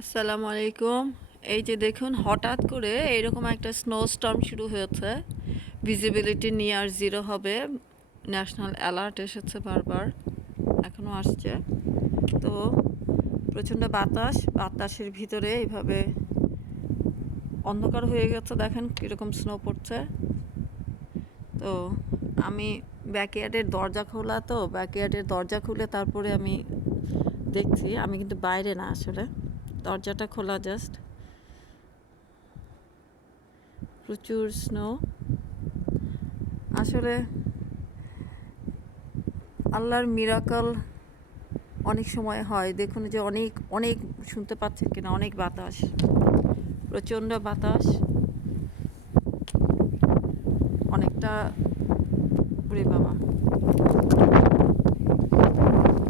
আসসালামু আলাইকুম। এই যে দেখুন হঠাৎ করে এইরকম একটা স্নো স্টর্ম শুরু হয়েছে। ভিজিবিলিটি নিয়ার জিরো হবে, ন্যাশনাল অ্যালার্ট এসেছে বারবার, এখনও আসছে। তো প্রচণ্ড বাতাসের ভিতরে এইভাবে অন্ধকার হয়ে গেছে, দেখেন কীরকম স্নো পড়ছে। তো আমি ব্যাকইয়ার্ডের দরজা খুলে তারপরে আমি দেখছি, আমি কিন্তু বাইরে না, আসলে দরজাটা খোলা জাস্ট। প্রচুর স্নো। আসলে আল্লাহর মিরাকল অনেক সময় হয়। দেখুন যে অনেক অনেক শুনতে পাচ্ছেন কিনা, অনেক বাতাস, প্রচণ্ড বাতাস, অনেকটা। ওরে বাবা,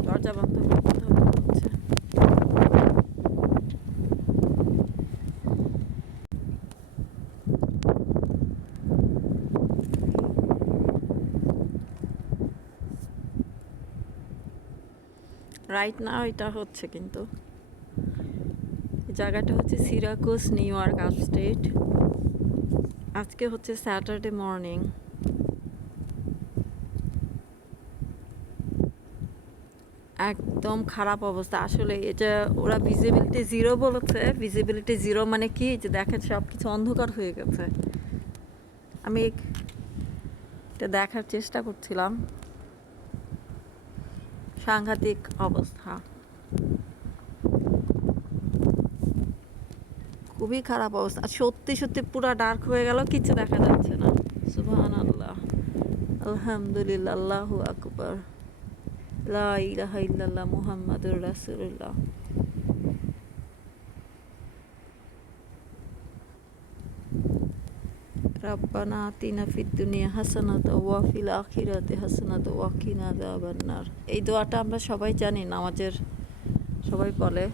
দরজা বন্ধ করতে হবে মনে হচ্ছে। রাইট না এটা হচ্ছে, কিন্তু জায়গাটা হচ্ছে সিরাকুস, নিউ ইয়র্ক আপস্টেট। আজকে হচ্ছে স্যাটারডে মর্নিং। একদম খারাপ অবস্থা আসলে। এটা ওরা ভিজিবিলিটি জিরো বলেছে। ভিজিবিলিটি জিরো মানে কি, যে দেখেন সব কিছু অন্ধকার হয়ে গেছে। আমি এটা দেখার চেষ্টা করছিলাম, সাংঘাতিক অবস্থা, খুবই খারাপ অবস্থা। সত্যি সত্যি পুরো ডার্ক হয়ে গেল, কিছু দেখা যাচ্ছে না। সুবহানাল্লাহ, আলহামদুলিল্লাহ, আল্লাহু আকবার, লা ইলাহা ইল্লাল্লাহ, মুহাম্মাদুর রাসূলুল্লাহ। রাব্বানা আতিনা ফিদ দুনিয়া হাসানাতাও ওয়া ফিল আখিরাতি হাসানাতাও ওয়া কিনা আযাবান নার। এই দোয়াটা আমরা সবাই জানি, নামাজের সবাই বলে।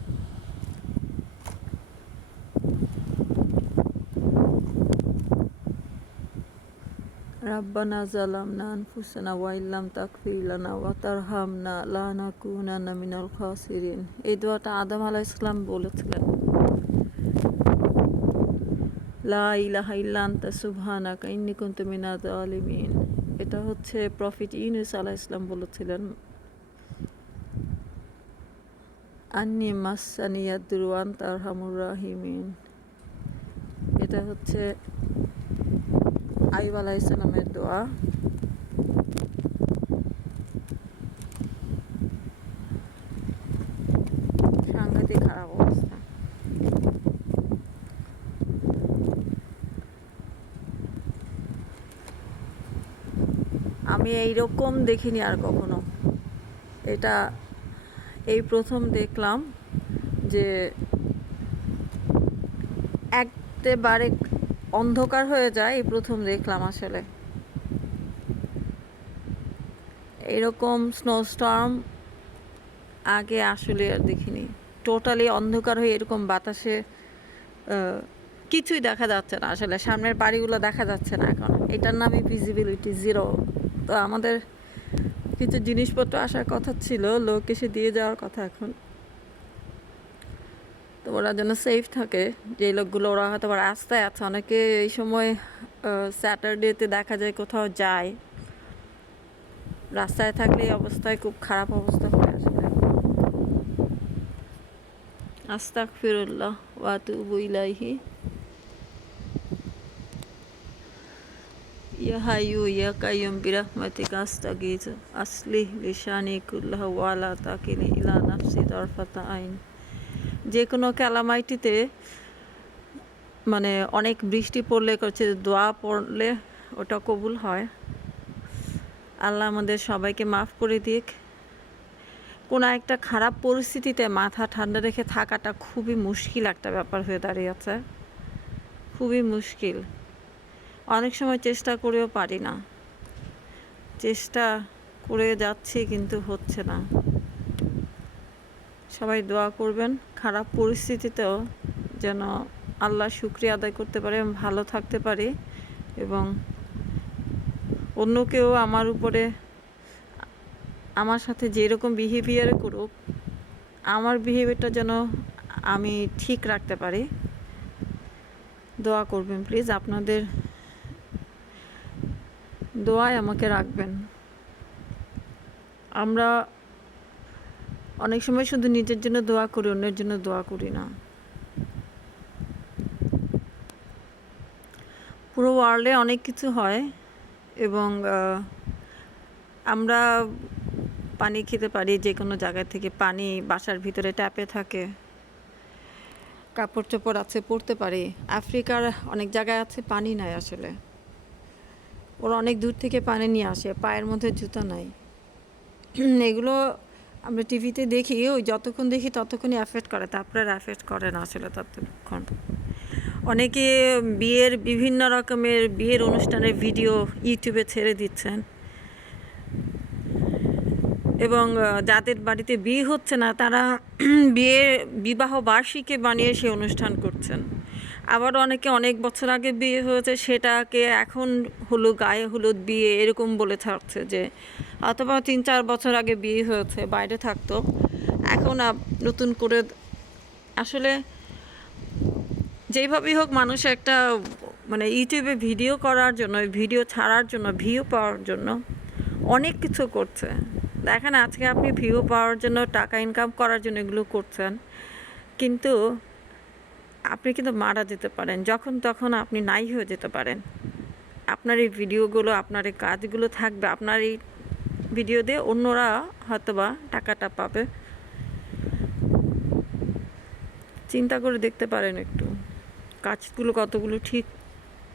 রাব্বানা যালামনা আনফুসানা ওয়া ইল্লাম তাগফির লানা ওয়া তারহামনা লানাকুনান্না মিনাল খাসিরিন। এই দোয়াটা আদম আলাইহিস সালাম বলেছিলেন। লা ইলাহা ইল্লা আনতা সুবহানাকা ইন্নী কুনতু মিনাজ জালিমিন। এটা হচ্ছে প্রফেট ইউনূস আলাইহিস সালাম বলেছিলেন। আন্নী মাসানিয়াদ দুরু ওয়া আনতা আরহামুর রাহিমিন। এটা হচ্ছে আইয়ুব আলাইহিস সালামের দোয়া। সাংঘাতিক খারাপ অবস্থা। আমি এইরকম দেখিনি আর কখনো। এটা এই প্রথম দেখলাম যে একেবারে অন্ধকার হয়ে যায়, এই প্রথম দেখলাম আসলে। এইরকম স্নোস্টর্ম আগে আসলে আর দেখিনি। টোটালি অন্ধকার হয়ে এরকম বাতাসে কিছুই দেখা যাচ্ছে না, আসলে সামনের বাড়িগুলো দেখা যাচ্ছে না এখন। এটার নামই ভিজিবিলিটি জিরো। তো আমাদের কিছু জিনিসপত্র আসার কথা ছিল, লোক এসে দিয়ে যাওয়ার কথা এখন। তো ওরা যেন সেফ থাকে, যে লোকগুলো, ওরা হয়তো রাস্তায় আছে। অনেকে এই সময় স্যাটারডেতে দেখা যায় কোথাও যায়, রাস্তায় থাকলে এই অবস্থায় খুব খারাপ অবস্থা হয় আসলে। আস্তাগফিরুল্লাহ ওয়া আতুবু ইলাইহি। ইয়া হাইয়ু ইয়া কাইয়ুম বিরহমাতিকা আস্তাগীথু আসলিহ লিসানি কুল্লাহু ওয়া লা তাকিলনি ইলা নাফসি তারফাতা আইন। যে কোনো ক্যালামাইটিতে মানে অনেক বৃষ্টি পড়লে, করছে দোয়া পড়লে ওটা কবুল হয়। আল্লাহ আমাদের সবাইকে মাফ করে দিক। কোনো একটা খারাপ পরিস্থিতিতে মাথা ঠান্ডা রেখে থাকাটা খুবই মুশকিল একটা ব্যাপার হয়ে দাঁড়িয়েছে, খুবই মুশকিল। অনেক সময় চেষ্টা করেও পারি না, চেষ্টা করে যাচ্ছি কিন্তু হচ্ছে না। সবাই দোয়া করবেন খারাপ পরিস্থিতিতেও যেন আল্লাহ শুকরিয়া আদায় করতে পারে এবং ভালো থাকতে পারি, এবং অন্য কেউ আমার উপরে আমার সাথে যেরকম বিহেভিয়ার করুক, আমার বিহেভিয়ারটা যেন আমি ঠিক রাখতে পারি। দোয়া করবেন প্লিজ, আপনাদের দোয়ায় আমাকে রাখবেন। আমরা অনেক সময় শুধু নিজের জন্য দোয়া করি, অন্যের জন্য দোয়া করি না। পুরো ওয়ার্ল্ডে অনেক কিছু হয় এবং আমরা পানি খেতে পারি যে কোনো জায়গা থেকে, পানি বাসার ভিতরে ট্যাপে থাকে, কাপড় চোপড় আছে পরতে পারি। আফ্রিকার অনেক জায়গায় আছে পানি নাই, আসলে ওরা অনেক দূর থেকে পানি নিয়ে আসে, পায়ের মধ্যে জুতা নাই। এগুলো আমরা টিভিতে দেখি, ওই যতক্ষণ দেখি ততক্ষণই অ্যাফেক্ট করে, তারপরে অ্যাফেক্ট করে না আসলে ততক্ষণ। অনেকে বিয়ের বিভিন্ন রকমের বিয়ের অনুষ্ঠানের ভিডিও ইউটিউবে ছেড়ে দিচ্ছেন এবং যাদের বাড়িতে বিয়ে হচ্ছে না তারা বিবাহ বার্ষিকী বানিয়ে সে অনুষ্ঠান করছেন। আবার অনেকে অনেক বছর আগে বিয়ে হয়েছে সেটাকে এখন হলো গায়ে হলুদ বিয়ে এরকম বলে থাকছে, যে অথবা 3-4 বছর আগে বিয়ে হয়েছে, বাইরে থাকতো, এখন নতুন করে। আসলে যেইভাবেই হোক মানুষ একটা মানে ইউটিউবে ভিডিও করার জন্য, ভিডিও ছাড়ার জন্য, ভিউ পাওয়ার জন্য অনেক কিছু করছে। দেখেন আজকে আপনি ভিউ পাওয়ার জন্য, টাকা ইনকাম করার জন্য এগুলো করছেন, কিন্তু আপনি কিন্তু মারা যেতে পারেন, যখন তখন আপনি নাই হয়ে যেতে পারেন। আপনার এই ভিডিওগুলো, আপনার এই কাজগুলো থাকবে, আপনার এই ভিডিও দিয়ে অন্যরা হয়তোবা টাকাটা পাবে। চিন্তা করে দেখতে পারেন একটু, কাজগুলো কতগুলো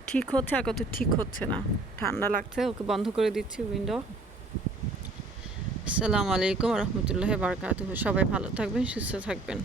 ঠিক হচ্ছে আর কত ঠিক হচ্ছে না। ঠান্ডা লাগছে, ওকে বন্ধ করে দিচ্ছি উইন্ডো। আসসালামু আলাইকুম রহমতুল্লাহ বারকাতুহু। সবাই ভালো থাকবেন, সুস্থ থাকবেন।